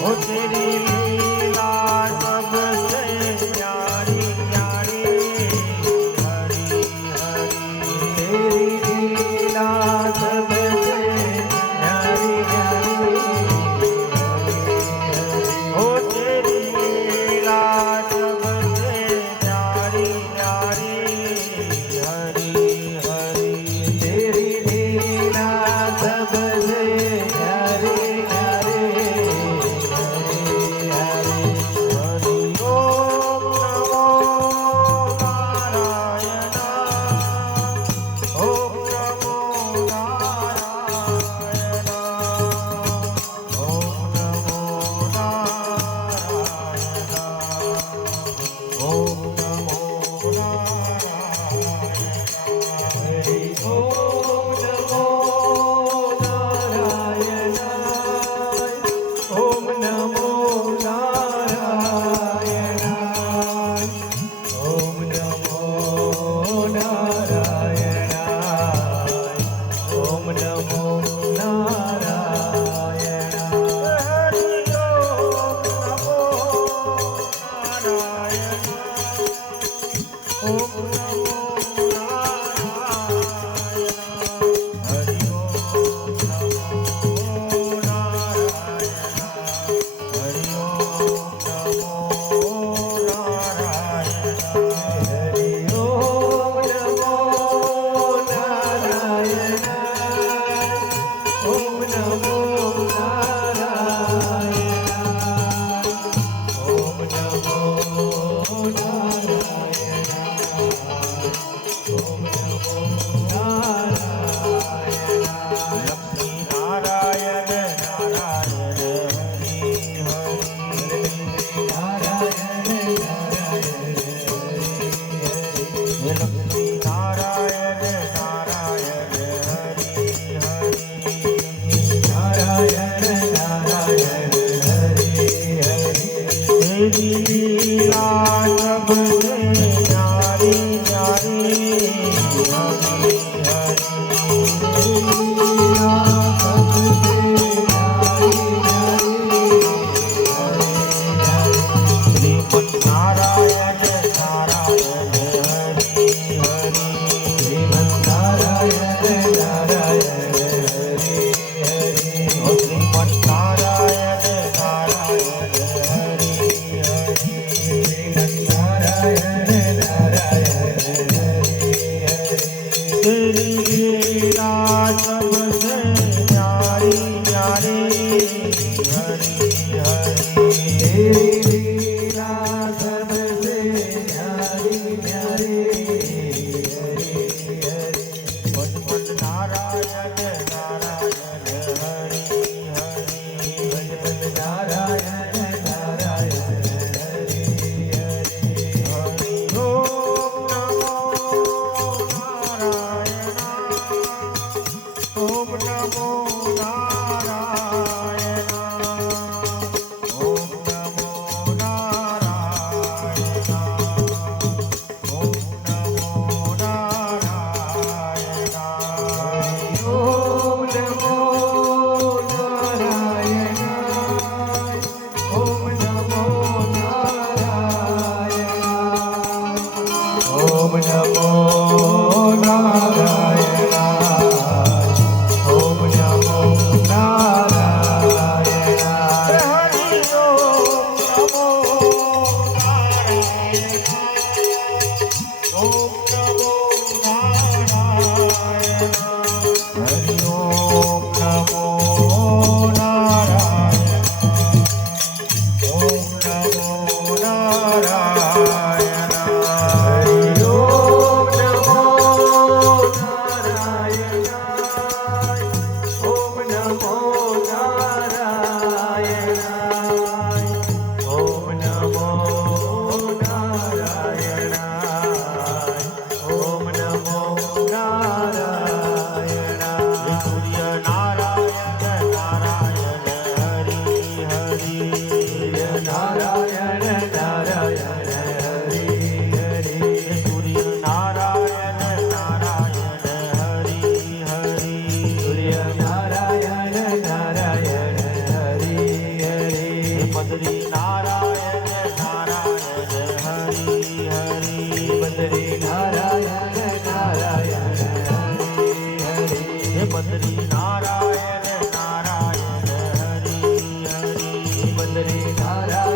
होते नमो Om ধারা